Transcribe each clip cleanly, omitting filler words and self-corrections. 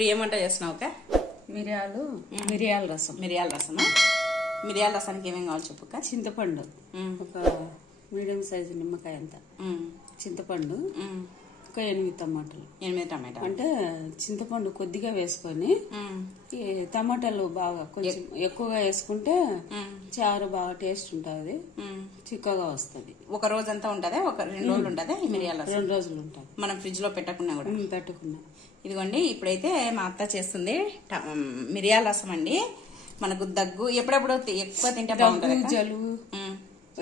ఇప్పుడు ఏం వంట చేస్తున్నావు? ఒక మిరియాల రసం. మిరియాల రసమా? మిరియాల రసానికి ఏమేమి కావాలి చెప్పుక. చింతపండు ఒక మీడియం సైజు నిమ్మకాయ అంత, చింతపండు ఒక 8 టమాటాలు. 8 టమాటాలు అంటే చింతపండు కొద్దిగా వేసుకొని ఈ టమాటాలు బాగా కొంచెం ఎక్కువగా వేసుకుంటే చారు బాగా టేస్ట్ ఉంటుంది, చిక్కగా వస్తుంది. ఒక రోజంతా ఉంటదా? ఒక 2 రోజులు ఉంటదా ఈ మిరియాల రసం? 2 రోజులు ఉంటుంది. మనం ఫ్రిడ్జ్ లో పెట్టకుండా కూడా పెట్టుకున్నా. ఇదిగోండి ఇప్పుడైతే మా అత్త చేస్తుంది మిరియాల రసం అండి. మనకు దగ్గు ఎప్పుడెప్పుడు ఎక్కువ తింటే బాగుంటుంది. జలుబు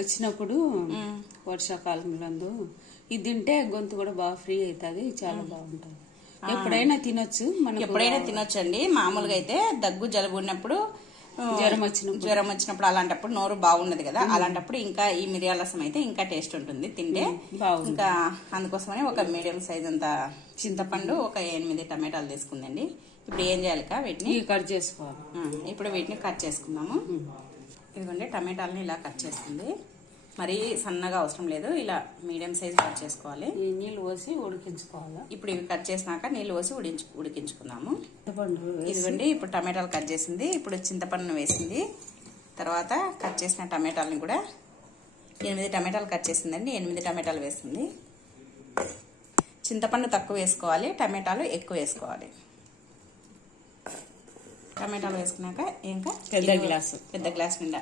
వచ్చినప్పుడు వర్షాకాలంలో ఇది తింటే గొంతు కూడా బాగా ఫ్రీ అవుతుంది, చాలా బాగుంటుంది. ఎప్పుడైనా తినొచ్చు, మనం ఎప్పుడైనా తినొచ్చు అండి. మామూలుగా అయితే దగ్గు జలుబు ఉన్నప్పుడు, జ్వరం వచ్చినప్పుడు అలాంటప్పుడు నోరు బాగుండదు కదా, అలాంటప్పుడు ఇంకా ఈ మిరియాల రసం అయితే ఇంకా టేస్ట్ ఉంటుంది తింటే. ఇంకా అందుకోసమని ఒక మీడియం సైజ్ అంత చింతపండు, ఒక 8 టమాటాలు తీసుకుందండి. ఇప్పుడు ఏం చేయాలి? వీటిని కట్ చేసుకోవాలి. ఇప్పుడు వీటిని కట్ చేసుకుందాము. ఇదిగోండి టమాటాలని ఇలా కట్ చేసుకుంది. మరీ సన్నగా అవసరం లేదు, ఇలా మీడియం సైజ్ కట్ చేసుకోవాలి. నీళ్ళు పోసి ఉడికించుకోవాలి. ఇప్పుడు ఇవి కట్ చేసినాక నీళ్ళు పోసి ఉడికించుకుందాము. చింతపండు ఇదిగోండి ఇప్పుడు టమాటాలు కట్ చేసింది, ఇప్పుడు చింతపండును వేసింది. తర్వాత కట్ చేసిన టమాటాలని కూడా 8 టమాటాలు కట్ చేసిందండి. 8 టమాటాలు వేసింది. చింతపండు తక్కువ వేసుకోవాలి, టమాటాలు ఎక్కువ వేసుకోవాలి. టమాటాలు వేసుకున్నాక ఇంకా పెద్ద గ్లాస్ నిండా,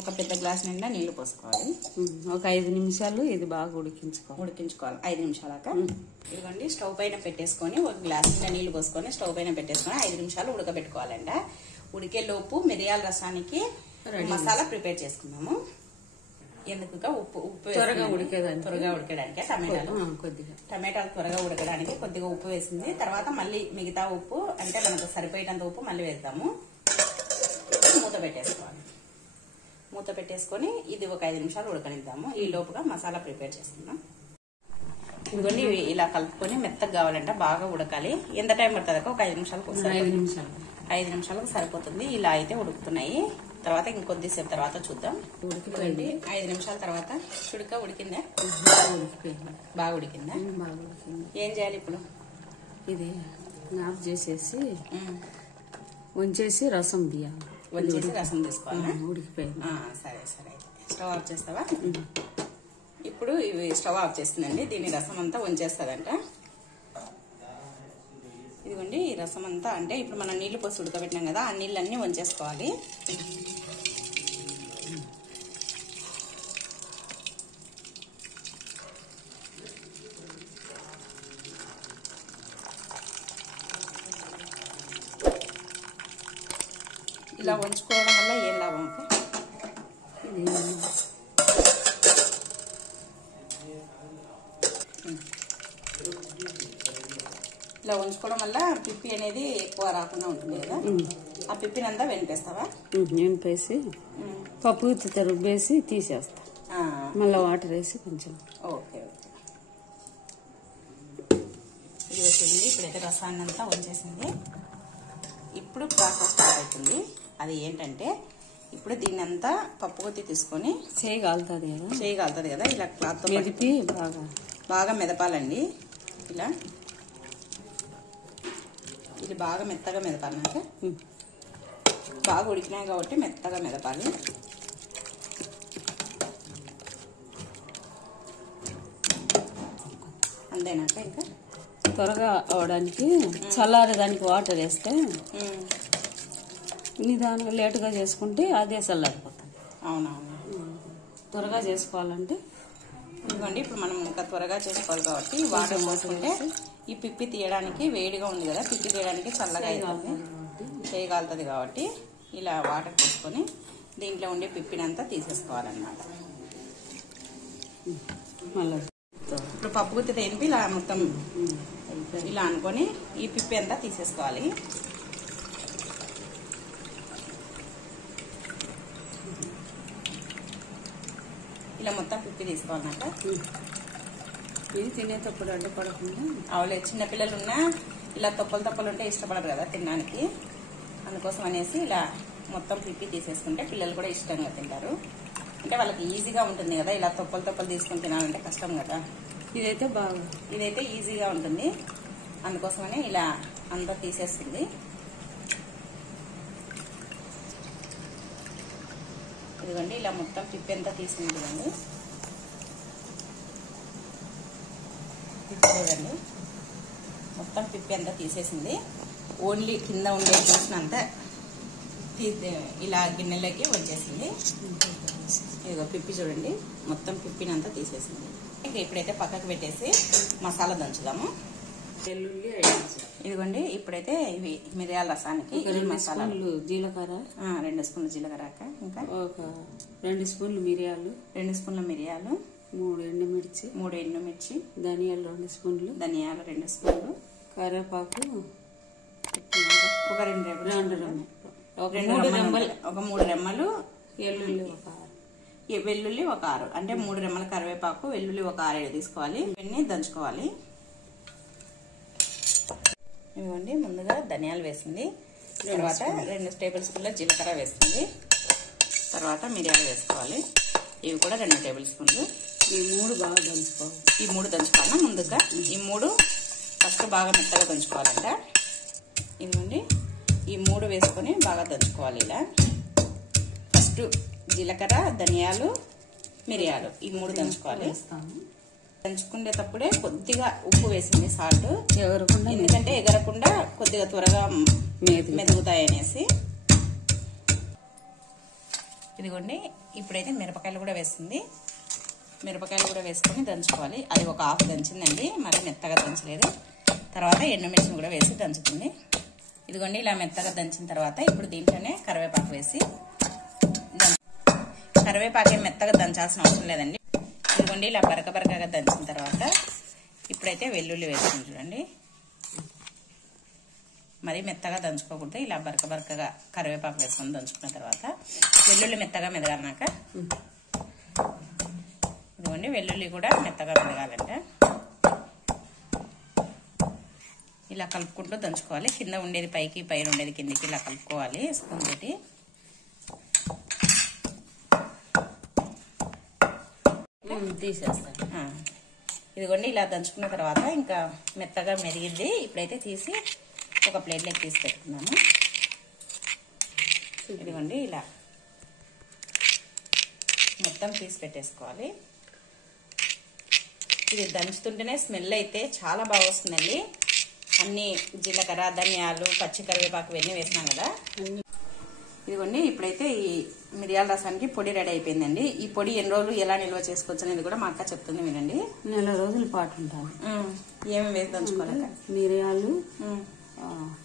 ఒక పెద్ద గ్లాస్ నిండా నీళ్లు పోసుకోవాలి. ఒక 5 నిమిషాలు ఇది బాగా ఉడికించుకోవాలి. 5 నిమిషాలక ఇదిగోండి స్టవ్ పైన పెట్టేసుకొని ఒక గ్లాస్ నిండా నీళ్లు పోసుకొని స్టవ్ పైన పెట్టేసుకొని 5 నిమిషాలు ఉడకబెట్టుకోవాలంట. ఉడికే లోపు మిరియాల రసానికి మసాలా ప్రిపేర్ చేసుకున్నాము. ఎందుకు ఉప్పు త్వరగా ఉడకడానికి టమాటాలు త్వరగా ఉడకడానికి కొద్దిగా ఉప్పు వేసింది. తర్వాత మళ్ళీ మిగతా ఉప్పు అంటే మనకు సరిపోయేటంత ఉప్పు మళ్ళీ వేద్దాము. మూత పెట్టేసుకోవాలి. మూత పెట్టేసుకొని ఇది ఒక 5 నిమిషాలు ఉడకనిద్దాము. ఈ లోపుగా మసాలా ప్రిపేర్ చేసుకుందాం. ఇదిగోండి ఇలా కలుపుకొని మెత్తగా కావాలంట, బాగా ఉడకాలి. ఎంత టైం పడుతుంది? ఒక 5 నిమిషాలకు 5 నిమిషాలకు సరిపోతుంది. ఇలా అయితే ఉడుకుతున్నాయి. తర్వాత ఇంకొద్దిసేపు తర్వాత చూద్దాం. ఉడికిపోయింది. 5 నిమిషాల తర్వాత చుడక ఉడికిందా? బాగా ఉడికిందా? ఏం చేయాలి ఇప్పుడు? ఇది ఆఫ్ చేసేసి వంచేసి రసం తీయాలి. వంచేసి రసం తీసుకోవాలి. ఉడికిపోయింది. సరే సరే, స్టవ్ ఆఫ్ చేస్తావా? ఇప్పుడు ఇవి స్టవ్ ఆఫ్ చేస్తుందండి. దీని రసం అంతా వంచేస్తుందంట. ఇదిగోండి ఈ రసం అంతా, అంటే ఇప్పుడు మనం నీళ్లు పోసి ఉడకబెట్టినాం కదా, ఆ నీళ్ళన్నీ వంచేసుకోవాలి. ఇలా వంచుకోవడం వల్ల ఏం లాభం? ఇలా ఉంచుకోవడం వల్ల పిప్పి అనేది ఎక్కువ రాకుండా ఉంటుంది కదా. ఆ పిప్పిని అంతా వెనిపేస్తావా? వెనిపేసి పప్పు రుబ్బేసి తీసేస్తా, మళ్ళీ వాటర్ వేసి కొంచెం. Okay okay. ఇది వచ్చింది. ఇప్పుడైతే రసాన్ని అంతా వంచేసింది. ఇప్పుడు ప్రాసెస్ స్టార్ట్ అవుతుంది. అది ఏంటంటే ఇప్పుడు దీన్ని అంతా పప్పు కొద్ది తీసుకొని చేయగలుగుతుంది కదా, ఇలా క్లాత్ మెదిపి బాగా మెదపాలండి. ఇలా ఇది బాగా మెత్తగా మెదపాలంటే, బాగా ఉడికినాయి కాబట్టి మెత్తగా మెదపాలి. అంతేనాక ఇంకా త్వరగా అవడానికి చల్లారేదానికి వాటర్ వేస్తే, నిదానంగా లేటుగా చేసుకుంటే అదే చల్లారిపోతుంది. అవునవును. త్వరగా చేసుకోవాలంటే ఇదిగోండి ఇప్పుడు మనం ఇంకా త్వరగా చేసుకోవాలి కాబట్టి వాటర్ పోసుకుంటే ఈ పిప్పి తీయడానికి వేడిగా ఉంది కదా, పిప్పి తీయడానికి చల్లగా అవుతుంది, చేయగలుగుతుంది కాబట్టి ఇలా వాటర్ పోసుకొని దీంట్లో ఉండే పిప్పినంతా తీసేసుకోవాలన్నమాట. ఇప్పుడు పప్పు గుత్తి తెంపి ఇలా మొత్తం ఇలా అనుకొని ఈ పిప్పి అంతా తీసేసుకోవాలి. ఇలా మొత్తం పిప్పి తీసుకోవాలన్నమాట. ఇది తినేటప్పుడు అడ్డుపడకుండా. అవులే, చిన్నపిల్లలు ఉన్నా ఇలా తొప్పలు ఉంటే ఇష్టపడరు కదా తినడానికి, అందుకోసం అనేసి ఇలా మొత్తం పిప్పి తీసేసుకుంటే పిల్లలు కూడా ఇష్టంగా తింటారు. అంటే వాళ్ళకి ఈజీగా ఉంటుంది కదా, ఇలా తొప్పలు తీసుకుని తినాలంటే కష్టం కదా. ఇదైతే ఈజీగా ఉంటుంది. అందుకోసమని ఇలా అంతా తీసేస్తుంది. ఇదిగోండి ఇలా మొత్తం పిప్పి అంతా తీసింది చూడండి. చూడండి మొత్తం పిప్పి అంతా తీసేసింది. ఓన్లీ కింద ఉండే జ్యూస్ అంతా ఇలా గిన్నెలోకి వచ్చేసింది. ఇదిగో పిప్పి చూడండి మొత్తం పిప్పినంతా తీసేసింది. ఇంకా ఇప్పుడైతే పక్కకు పెట్టేసి మసాలా దంచుదాము. ఇదిగోండి ఇప్పుడైతే ఇవి మిరియాల రసానికి మసాలా జీలకర్ర 2 స్పూన్లు జీలకర్ర, ఇంకా ఒక 2 స్పూన్లు మిరియాలు, 2 స్పూన్ల మిరియాలు, 3 ఎండుమిర్చి, ధనియాలు 2 స్పూన్లు, 2 స్పూన్లు, కరివేపాకు ఒక 2 రెమ్మలు, ఒక 3 రెమ్మలు, వెల్లుల్లి వెల్లుల్లి ఒక 6, అంటే 3 రెమ్మల కరివేపాకు, వెల్లుల్లి ఒక 6 తీసుకోవాలి. ఇవన్నీ దంచుకోవాలి. ఇవ్వండి ముందుగా ధనియాలు వేసింది, తర్వాత 2 టేబుల్ స్పూన్ల జీలకర్ర వేస్తుంది, తర్వాత మిరియాలు వేసుకోవాలి. ఇవి కూడా 2 టేబుల్ స్పూన్లు. ఈ 3 బాగా దంచుకోవాలి. ఈ 3 దంచుకోవాలా ముందుగా. ఈ 3 ఫస్ట్ బాగా మెత్తగా దంచుకోవాలంట. ఇదిగోండి ఈ 3 వేసుకొని బాగా దంచుకోవాలి. ఇలా ఫస్ట్ జీలకర్ర, ధనియాలు, మిరియాలు ఈ 3 దంచుకోవాలి. దంచుకునేటప్పుడే కొద్దిగా ఉప్పు వేసింది, సాల్ట్, ఎందుకంటే ఎగరకుండా కొద్దిగా త్వరగా మెదుగుతాయి అనేసి. ఇదిగోండి ఇప్పుడైతే మిరపకాయలు కూడా వేస్తుంది. మిరపకాయలు కూడా వేసుకొని దంచుకోవాలి. అది ఒక హాఫ్ దంచిందండి, మరి మెత్తగా దంచలేదు. తర్వాత ఎండుమిర్చిని కూడా వేసి దంచుతుంది. ఇదిగోండి ఇలా మెత్తగా దంచిన తర్వాత ఇప్పుడు దీంట్లోనే కరివేపాకు వేసి, కరివేపాకు మెత్తగా దంచాల్సిన అవసరం లేదండి. ఇదిగోండి ఇలా బరకగా దంచిన తర్వాత ఇప్పుడైతే వెల్లుల్లి వేసుకుని చూడండి. మరి మెత్తగా దంచుకోకూడదు, ఇలా బరకగా కరివేపాకు వేసుకొని దంచుకున్న తర్వాత వెల్లుల్లి మెత్తగా మెదగాలన్నాక, ఇదిగోండి వెల్లుల్లి కూడా మెత్తగా మెదగాలంటే ఇలా కలుపుకుంటూ దంచుకోవాలి. కింద ఉండేది పైకి, పైన ఉండేది కిందికి ఇలా కలుపుకోవాలి స్పూన్ పెట్టి. తీసేస్తాను. ఇదిగోండి ఇలా దంచుకున్న తర్వాత ఇంకా మెత్తగా మెరిగింది. ఇప్పుడైతే తీసి ఒక ప్లేట్లోకి తీసి పెట్టుకున్నాను. ఇదిగోండి ఇలా మొత్తం తీసి పెట్టేసుకోవాలి. ఇది దంచుతుంటేనే స్మెల్ అయితే చాలా బాగా వస్తుందండి. అన్ని జీలకర్ర, ధనియాలు, పచ్చి కరివేపాకు ఇవన్నీ వేసినాం కదా. ఇదిగోండి ఇప్పుడైతే ఈ మిరియాల రసానికి పొడి రెడీ అయిపోయిందండి. ఈ పొడి ఎన్ని రోజులు ఎలా నిల్వ చేసుకోవచ్చు అనేది కూడా మా అక్క చెప్తుంది వినండి. 4 రోజుల పాటు ఉంటాను. ఏమేమి వేసి దంచుకోవాలి? మిరియాలు,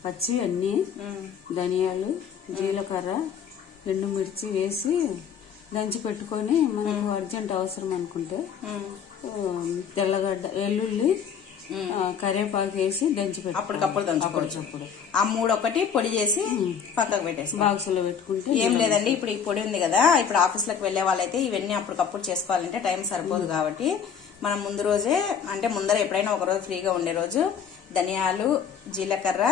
పచ్చి అన్ని, ధనియాలు, జీలకర్ర, ఎండుమిర్చి వేసి దంచి పెట్టుకొని మనకు అర్జెంట్ అవసరం అనుకుంటే తెల్లగడ్డ, వెల్లుల్లి, కరివేపాకు వేసి దంచి పెట్టి అప్పటికప్పుడు దంచుకోవచ్చు. ఆ 3 ఒకటి పొడి చేసి పక్కకు పెట్టేసి బాక్స్ లో పెట్టుకుంటే ఏం లేదండి. ఇప్పుడు ఈ పొడి ఉంది కదా, ఇప్పుడు ఆఫీస్లకు వెళ్లే వాళ్ళైతే ఇవన్నీ అప్పటికప్పుడు చేసుకోవాలంటే టైం సరిపోదు. కాబట్టి మనం ముందు రోజే, అంటే ముందర ఎప్పుడైనా ఒక రోజు ఫ్రీగా ఉండే రోజు ధనియాలు, జీలకర్ర,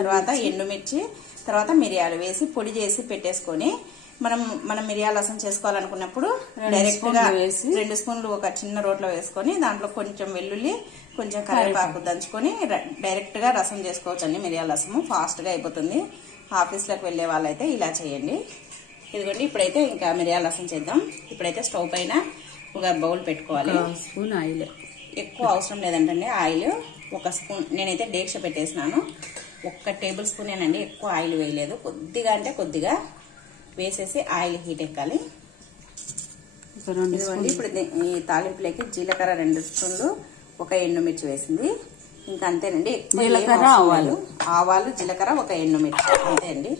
తర్వాత ఎండుమిర్చి, తర్వాత మిరియాలు వేసి పొడి చేసి పెట్టేసుకొని మనం మిరియాల రసం చేసుకోవాలనుకున్నప్పుడు డైరెక్ట్ గా 2 స్పూన్లు ఒక చిన్న రోట్లో వేసుకొని దాంట్లో కొంచెం వెల్లుల్లి, కొంచెం కరివేపాకు దంచుకొని డైరెక్ట్ గా రసం చేసుకోవచ్చండి. మిరియాల రసము ఫాస్ట్ గా అయిపోతుంది. ఆఫీస్లోకి వెళ్లే వాళ్ళైతే ఇలా చేయండి. ఇదిగోండి ఇప్పుడైతే ఇంకా మిరియాల రసం చేద్దాం. ఇప్పుడైతే స్టవ్ పైన ఒక బౌల్ పెట్టుకోవాలి. స్పూన్ ఆయిల్, ఎక్కువ అవసరం లేదంటండి ఆయిల్. 1 స్పూన్ నేనైతే డేక్ష పెట్టేసినాను. 1 టేబుల్ స్పూనేనండి, ఎక్కువ ఆయిల్ వేయలేదు. కొద్దిగా అంటే కొద్దిగా వేసేసి ఆయిల్ హీట్ ఎక్కాలి. ఇదిగోండి ఇప్పుడు ఈ తాలింపులోకి జీలకర్ర 2 స్పూన్లు, 1 ఎండుమిర్చి వేసింది. ఇంకా అంతేనండి. జీలకర్ర, ఆవాలు, జీలకర్ర, 1 ఎండుమిర్చి అంతే అండి.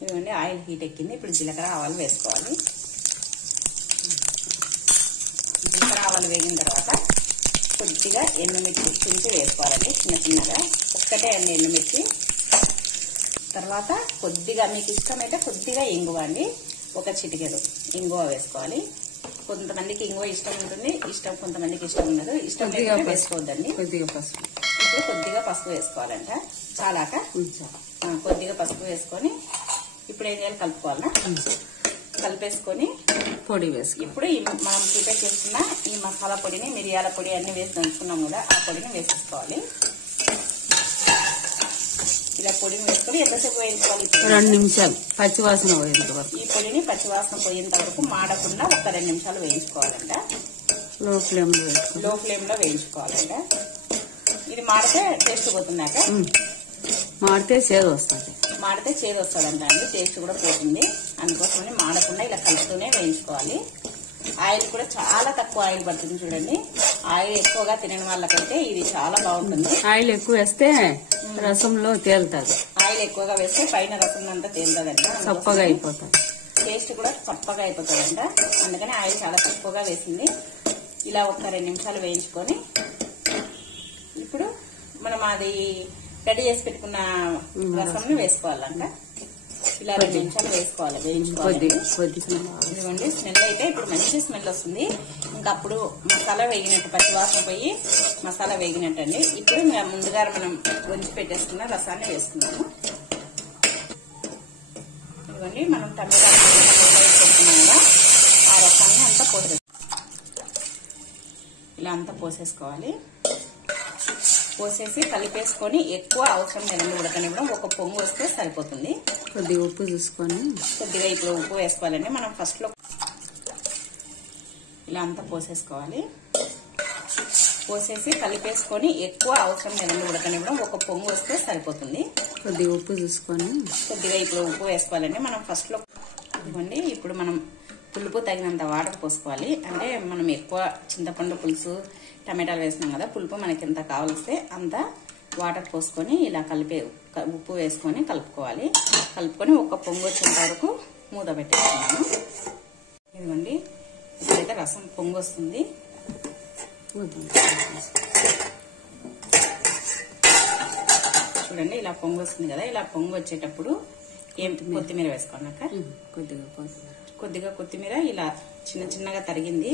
ఇదిగోండి ఆయిల్ హీట్ ఎక్కింది. ఇప్పుడు జీలకర్ర, ఆవాలు వేసుకోవాలి. జీలకర్ర, ఆవాలు వేగిన తర్వాత కొద్దిగా ఎండుమిర్చి చించి వేసుకోవాలండి చిన్నగా. ఒక్కటే అండి ఎండుమిర్చి. తర్వాత కొద్దిగా మీకు ఇష్టమైతే కొద్దిగా ఇంగువ అండి, 1 చిటికెడు ఇంగువ వేసుకోవాలి. కొంతమందికి ఇంగువ ఇష్టం ఉంటుంది, కొంతమందికి ఇష్టం ఉండదు. ఇష్టం లేకపోతే వేసుకోవద్దండి. కొద్దిగా పసుపు, ఇప్పుడు కొద్దిగా పసుపు వేసుకోవాలంట. చాలాక కొద్దిగా పసుపు వేసుకొని ఇప్పుడు ఏం చేయాలి, కలుపుకోవాలా. కలిపేసుకొని పొడి వేసుకో. ఇప్పుడు మనం ప్రిపేర్ చేసుకున్న ఈ మసాలా పొడిని, మిరియాల పొడి అన్ని వేసి దంచుకున్నాం కూడా, ఆ పొడిని వేసేసుకోవాలి. ఇలా పొడిని వేసుకొని ఎంతసేపు వేయించుకోవాలి? 2 నిమిషాలు పచ్చివాసన పోయేంత వరకు. ఈ పొడిని పచ్చివాసన పోయేంత వరకు మాడకుండా ఒక 2 నిమిషాలు వేయించుకోవాలంట. లో ఫ్లేమ్ లో వేయించుకోవాలంట. ఇది మాడితే టేస్ట్ పోతుందాక? మాడితే చేదు వస్తుంది. మాడితే చేదు వస్తుందంట అండి, టేస్ట్ కూడా పోతుంది. అందుకోసమని మాడకుండా ఇలా కలుపుతూనే వేయించుకోవాలి. ఆయిల్ కూడా చాలా తక్కువ ఆయిల్ పడుతుంది చూడండి. ఆయిల్ ఎక్కువగా తినని వాళ్ళకైతే ఇది చాలా బాగుంటుంది. ఆయిల్ ఎక్కువ వేస్తే రసంలో తేలుతుంది. ఆయిల్ ఎక్కువగా వేస్తే పైన రసం అంతా తేలుతుందంట, చప్పగా అయిపోతుంది. టేస్ట్ కూడా చప్పగా అయిపోతుందంట. అందుకని ఆయిల్ చాలా తక్కువగా వేసింది. ఇలా ఒక 2 నిమిషాలు వేయించుకొని ఇప్పుడు మనం అది రెడీ చేసి పెట్టుకున్న రసంని వేసుకోవాలంట. ఇలా 2 నిమిషాలు వేయించుకోవాలి. ఇదిగోండి, స్మెల్ అయితే ఇప్పుడు మంచి స్మెల్ వస్తుంది. ఇంకా అప్పుడు మసాలా వేగినట్టు, పచ్చివాసన పోయి మసాలా వేగినట్టు అండి. ఇప్పుడు ముందుగా మనం వంచి పెట్టేసుకున్న రసాన్ని వేసుకున్నాము. ఇదిగోండి, మనం టమాటా పెట్టుకున్నాం కదా, ఆ రసాన్ని అంతా ఇలా అంతా పోసేసుకోవాలి. పోసేసి కలిపేసుకొని ఎక్కువ అవసరం లేదండి ఉడకనివ్వడం. ఒక పొంగు వస్తే సరిపోతుంది. కొద్దిగా ఉప్పు చూసుకొని కొద్దిగా ఇప్పుడు ఉప్పు వేసుకోవాలండి. మనం ఫస్ట్ లో ఇలా అంతా పోసేసుకోవాలి. పోసేసి కలిపేసుకొని ఎక్కువ అవసరం లేదండి ఉడకనివ్వడం. ఒక పొంగు వస్తే సరిపోతుంది. కొద్దిగా ఉప్పు చూసుకొని కొద్దిగా ఇప్పుడు ఉప్పు వేసుకోవాలండి. మనం ఫస్ట్ లో ఇవ్వండి. ఇప్పుడు మనం పులుపు తగినంత వాటర్ పోసుకోవాలి. అంటే మనం ఎక్కువ చింతపండు పులుసు టమాటాలు వేసినాం కదా, పులుపు మనకి ఎంత కావలిస్తే అంత వాటర్ పోసుకొని ఇలా ఉప్పు వేసుకొని కలుపుకోవాలి. కలుపుకొని ఒక పొంగు వచ్చేంత వరకు మూత పెట్టేసుకున్నాము. ఇదిగోండి, ఇప్పుడైతే రసం పొంగు వస్తుంది. చూడండి, ఇలా పొంగు వస్తుంది కదా. ఇలా పొంగు వచ్చేటప్పుడు కొత్తిమీర వేసుకున్నాక కొద్దిగా కొత్తిమీర ఇలా చిన్నగా తరిగింది,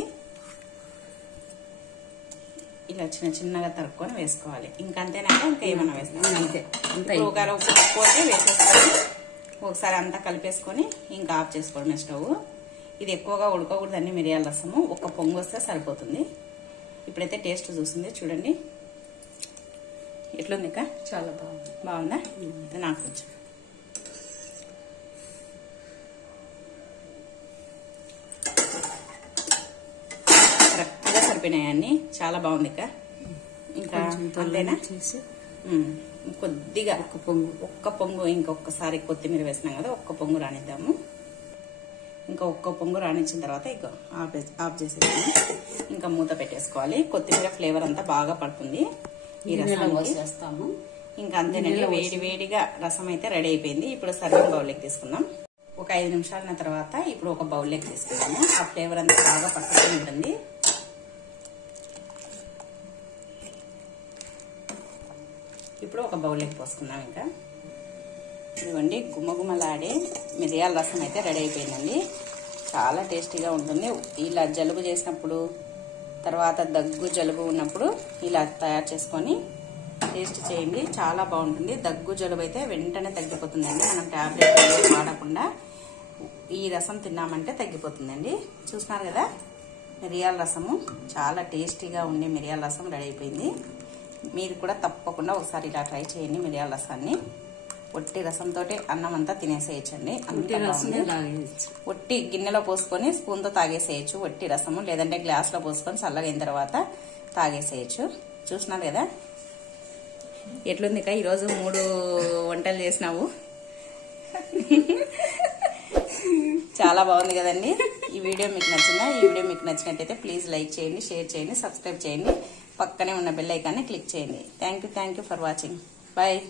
ఇలా చిన్నగా తరుక్కొని వేసుకోవాలి. ఇంకంతేనాక ఇంకా ఏమన్నా వేసుకోవాలి. అంతే. ఒకవేళ ఉప్పు పోతే వేసేసుకొని ఒకసారి అంతా కలిపేసుకొని ఇంకా ఆఫ్ చేసుకోవడమే స్టవ్. ఇది ఎక్కువగా ఉడకకూడదండి మిరియాల రసము. ఒక పొంగు వస్తే సరిపోతుంది. ఇప్పుడైతే టేస్ట్ చూస్తుంది చూడండి. ఎట్లుంది ఇక? చాలా బాగుందా? నాకు కొంచెం కరెక్ట్గా సరిపోయినాయన్ని. చాలా బాగుంది ఇక. ఇంకా అంతేనా? కొద్దిగా ఒక్క పొంగు ఇంకొకసారి కొత్తిమీర వేసినాం కదా, ఒక్క పొంగు రానిద్దాము. ఇంకా ఒక్క పొంగు రానిచ్చిన తర్వాత ఇక ఆఫ్ చేసేద్దాము. ఇంకా మూత పెట్టేసుకోవాలి. కొత్తిమీర ఫ్లేవర్ అంతా బాగా పడుతుంది ఈ రసానికి. ఇంకా అంతేనండి, వేడిగా రసం అయితే రెడీ అయిపోయింది. ఇప్పుడు సర్వింగ్ బౌల్లోకి తీసుకుందాం. ఒక 5 నిమిషాల తర్వాత ఇప్పుడు ఒక బౌల్లోకి తీసుకుందాము. ఆ ఫ్లేవర్ అంతా బాగా పట్టుకుని ఉంటుంది. ఇప్పుడు ఒక బౌల్లోకి పోసుకుందాం. ఇంకా ఇదిగోండి, గుమ్మగుమ్మలాడే మిరియాల రసం అయితే రెడీ అయిపోయిందండి. చాలా టేస్టీగా ఉంటుంది. ఇలా జలుబు చేసినప్పుడు, తర్వాత దగ్గు జలుబు ఉన్నప్పుడు ఇలా తయారు చేసుకొని టేస్ట్ చేయండి. చాలా బాగుంటుంది. దగ్గు జలుబు అయితే వెంటనే తగ్గిపోతుందండి. మనం టాబ్లెట్ వాడకుండా ఈ రసం తిన్నామంటే తగ్గిపోతుందండి. చూస్తున్నారు కదా, మిరియాల రసము చాలా టేస్టీగా ఉండే మిరియాల రసం రెడీ అయిపోయింది. మీరు కూడా తప్పకుండా ఒకసారి ఇలా ట్రై చేయండి. మిరియాల రసాన్ని ఒట్టి రసంతో అన్నం అంతా తినేసేయచ్చండి. ఒట్టి గిన్నెలో పోసుకొని స్పూన్తో తాగేసేయచ్చు ఒట్టి రసము. లేదంటే గ్లాస్లో పోసుకొని చల్లగైన తర్వాత తాగేసేయచ్చు. చూసినారు కదా ఎట్లుంది? ఈరోజు 3 వంటలు చేసినావు. చాలా బాగుంది కదండి. ఈ వీడియో మీకు నచ్చిందా? ఈ వీడియో మీకు నచ్చినట్టయితే ప్లీజ్ లైక్ చేయండి, షేర్ చేయండి, సబ్స్క్రైబ్ చేయండి. పక్కనే ఉన్న బెల్ ఐకాన్ని క్లిక్ చేయండి. Thank you for watching. Bye.